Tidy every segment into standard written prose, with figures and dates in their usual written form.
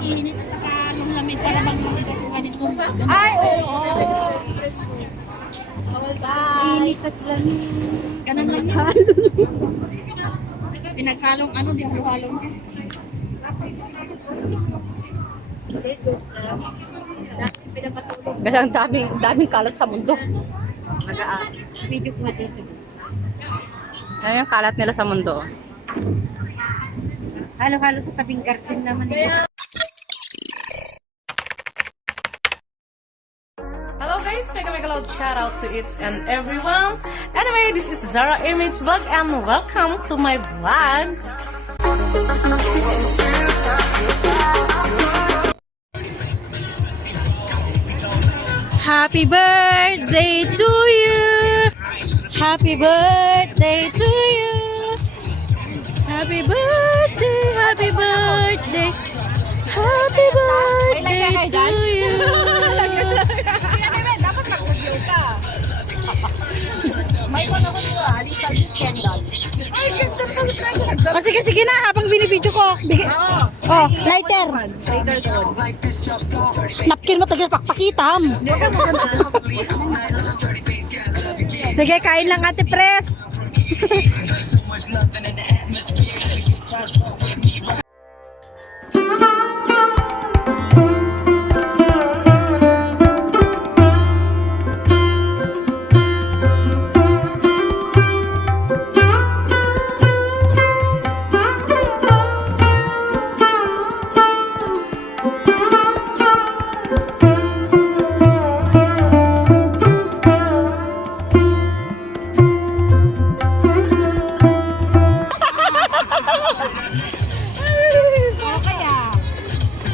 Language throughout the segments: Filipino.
Init at saka nung lamig para bang magkasukan ito. Ay, oo. Init at lamig. Ganun lang. Pinaghalong ano, di halong. Kasi ang daming kalat sa mundo. Video ko dito. Ano yung kalat nila sa mundo? Halo-halo sa tabing garden naman. Hello guys, mega loud shout out to each and everyone. Anyway, this is Zara Image Vlog and welcome to my vlog. Happy birthday to you. Happy birthday to you. Happy birthday, happy birthday. Happy birthday to you. Dapat mag-video ka. May ko naman yung alisal candle. Ay, ganda. Oh, sige na, habang binibidyo ko. Oh, lighter. Napkin mo, tagal pakpakitam. Sige, kain lang ate Pres.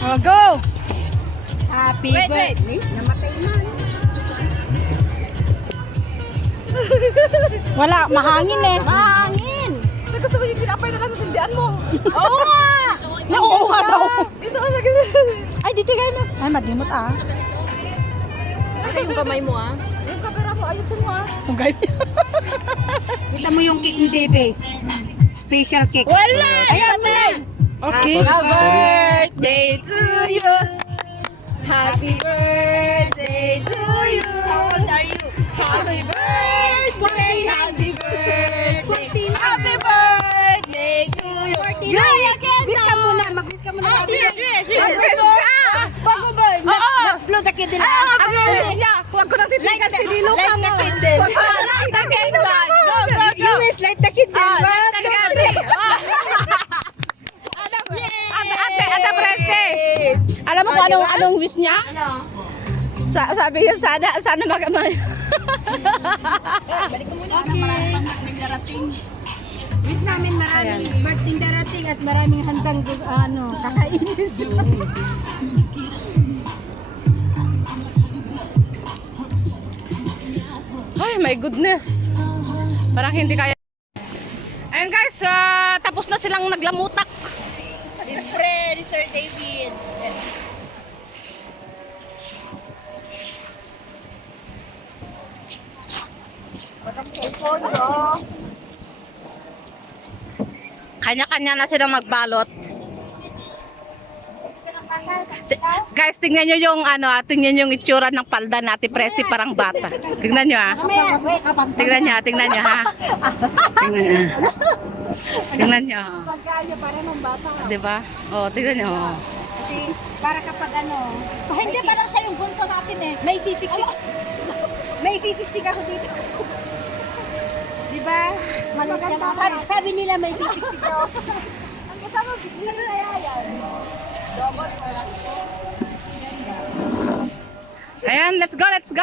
Oh, go! Happy birthday. Namatay man. Wala, mahangin eh. Mahangin. Gusto mo yung tinapay na lang sa sindihan mo. Oo nga! Oo nga daw. Dito ka sa Ay, dito kayo na. Ay, madimot ah. Ay, yung kamay mo ah. Yung kamera mo, ayusin mo ah. Ang gaya. Kita mo yung cake ni Debes. Special cake. Wala! Ayan na. Okay. Happy birthday to you. Happy birthday to you. How old are you? Happy birthday. Happy birthday. Happy birthday to you. Yay again. Bis ka muna. Mag-bis ka muna. Mag-bis ka. Bago ba? Blow the candle. Huwag ko nang titigan si Dilo ka mo. Light the candle. Light the candle. Go, go, go. Yes, light the candle. Light the candle. Ate Prese. Alam mo kung anong wish niya? Ano? Sabi niya sana magamay. Balik ko muna. Marami pang darating. Wish namin maraming birthday darating at maraming handang kakainin. Ay, my goodness. Parang hindi kaya. Ayun guys, tapos na silang naglamutak. Siyempre, ni Sir David. Kanya-kanya na silang magbalot. Guys, tingnan nyo yung tingnan yung itsura ng palda natin, Presi, parang bata. Tingnan nyo ha. Tingnan nyo ha. Tingnan nyo. Tingnan nyo. Pagkalyo para ng bata. Diba? Oh, tingnan nyo. Kasi para kapag hindi parang siya yung bunso natin eh. May sisiksik. May sisiksik ako dito. Diba? Sabi nila may sisiksik ako. Ang kasama, bigla na yan. Ayan, let's go, let's go.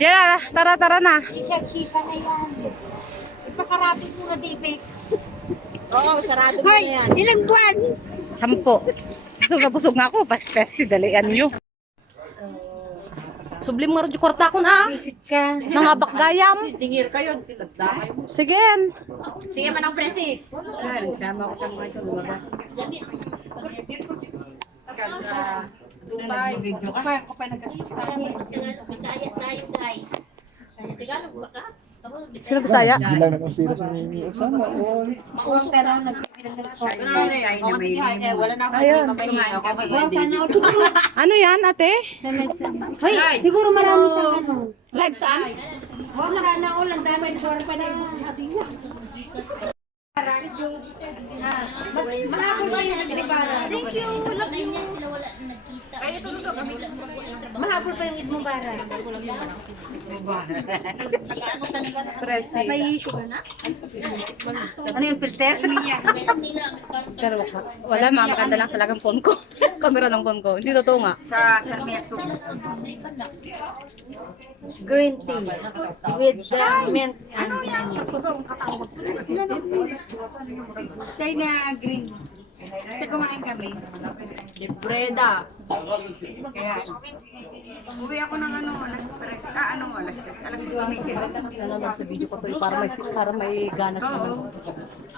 Yeah, tara na. Sisa na yan. Ipasarado mo na, Davis. Oo, sarado mo na yan. Ilang buwan? 10. Busog na ako. Pesti, dalian nyo. Sublim nga rin yung kwarta ko na. Visit ka. Nangabak gayam. Dingir kayo, tilagda kayo. Sige. Sige man ang presi. Nagsama ko sa mga ito, lumabas. Ganda. Dubai. Ako pa nagkastos tayo. Sino Bisaya? Hindi lang nakasira sa Osama. Wala na ako. Ayun. Ano yan, ate? Hoy, siguro marami sa ano. Live saan? Huwag marana ulan dahil may lugar pa na yung Mahabol pa yung Idmubara. Thank you. Ay, ito na kami. Mahabol pa yung Idmubara. Presi. May issue ka na? Ano yung filter? Pero wala, maganda lang talagang phone ko. Camera ng phone ko. Hindi totoo nga. Sa Sarmias green tea with mint and China green. Kasi kumain kami. Libreda. Kaya, uwi ako ng alas 3. Alas 3. Alas 5. Nanonood sa video ko to para may gana siya.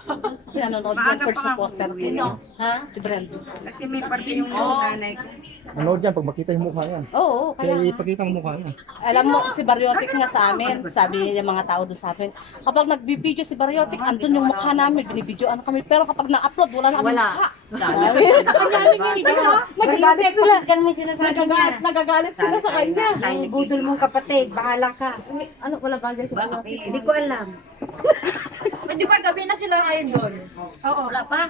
Kasi nanonood yan for supporter. Sino? Ha? Si Brent. Kasi may parte yung nanay ko. Ano dyan, pag makita yung mukha yan. Oo, Kaya kaya. ipakita ang mukha yan. Alam mo, si Bariotic nga sa amin, sabi ng mga tao doon sa amin, kapag nagbibideo si Bariotic, andun yung mukha namin, binibidyoan kami. Pero kapag na-upload, wala na kami mukha. Sabi, sa kanya namin nagagalit sila. Ganun mo sinasabi niya. Nagagalit sila sa kanya. Ay, budol mong kapatid, bahala ka. Ano, wala bagay ko. Hindi ko alam. Hindi pa gabi na sila ngayon doon. Oo, wala pa.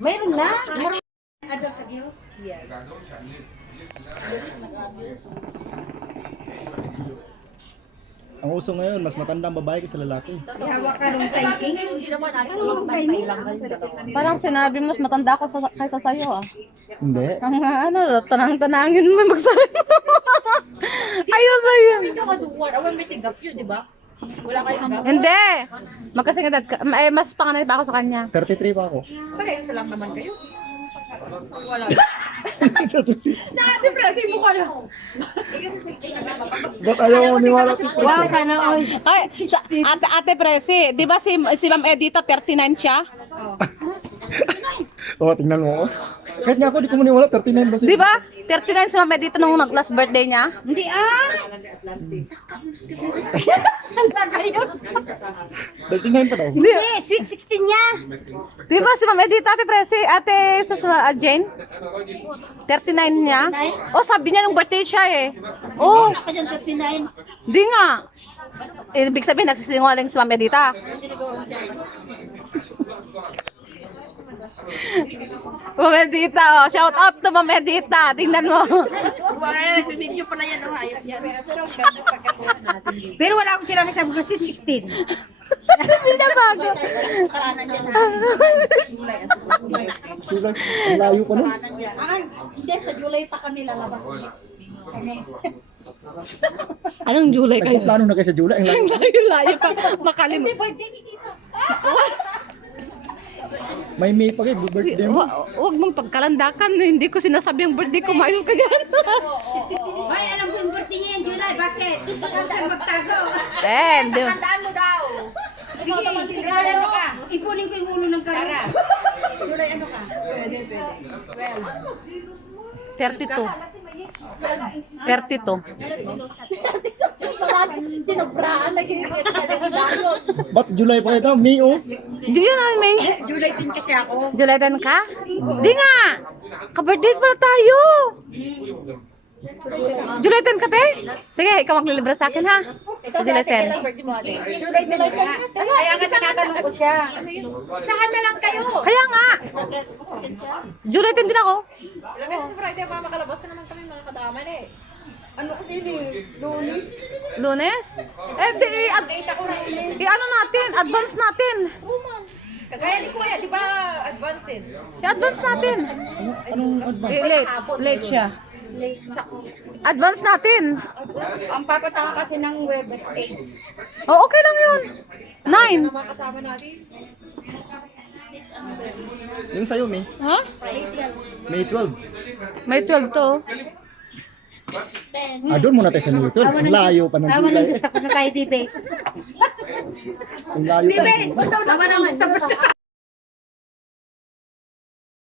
Mayroon na. Adult abuse? Ang uso ngayon, mas matanda ang babae kaysa lalaki. Ihawak ka ng typing. Hindi naman natin Anong timing? Parang sinabi mo, mas matanda ako kaysa sa'yo ah. Hindi. Ang ano, tanang-tanangin mo magsabi mo. Ayaw sa'yo. Hindi ka kaduwan. Awan may tigap yun, di ba? Wala kayong gap. Hindi. Magkasing edad ka. Mas panganay pa ako sa kanya. 33 pa ako. Parehas lang naman kayo. Wala. Ba't Depresi mo ka na. ayaw mo maniwala si Wow, sana all. Ay, ate Presi, di ba si Ma'am Edita 39 siya? Oo, tingnan mo ako. Kahit nga ako, di ko maniwala, 39 ba siya? Di ba? 39 si Ma'am Edita nung nag-last birthday niya. Hindi ah! 39 pa daw. Di, Sweet 16 niya! di ba si Ma'am Edita, ate Presi, ate Jane? 39 niya? Oh, sabi niya nung birthday siya eh. Oh, Ako dyan 39. di nga. Ibig sabihin, nagsisinungaling si Ma'am Edita. Ma'am Edita, oh. Shout out to Ma'am Edita. Tingnan mo. Video pala yan. Pero wala akong sila nasabi ko sweet 16. Hindi na bago. Sila, ang layo ko nun. Hindi, sa July pa kami lalabas. Anong July kayo? Plano na kayo sa July. Ang layo. Layo-layo pa. Makalim. May May pa kayo, birthday mo. Huwag mong pagkalandakan. Hindi ko sinasabi ang birthday ko. Mayos ka dyan. Ay, alam ko yung birthday niya yung July. Bakit? Bakit saan magtago? Hindi. Tandaan mo daw. Sige, ano ka? Ipunin ko yung ulo ng kara. July ano ka? 32. 32. Sinobraan, nagigit ka rin dayon. Ba't July pa kayo daw? May oh. Yun na, May. July din kasi ako. July 10 ka? Di nga. Ka-birthday pala tayo. July 10 ka, te? Sige, ikaw maglilibra sa akin, ha? July 10. Birthday mo ate. July 10. Kaya nga tinatanong ko siya. Saan na lang kayo? Kaya nga. July 10 din ako. Lagay sa Friday para makalabas na naman kami mga kadaman eh. Ano kasi ni Lunis? Lunes? Di, ano natin, advance natin. Kagaya ni Kuya, di ba advanced? I-advance natin. Anong advance? Late siya. Advance natin. Ang papataka kasi ng Webes 8. Oh, okay lang yun. 9. Mga kasama natin. Yung sa'yo, May. Ha? May 12. May 12 to. Doon muna tayo sa May 12. Ang layo pa ng Awan ng July. gusto ko sa tayo, Dibes. Ang layo pa. Awan ng gusto ko sa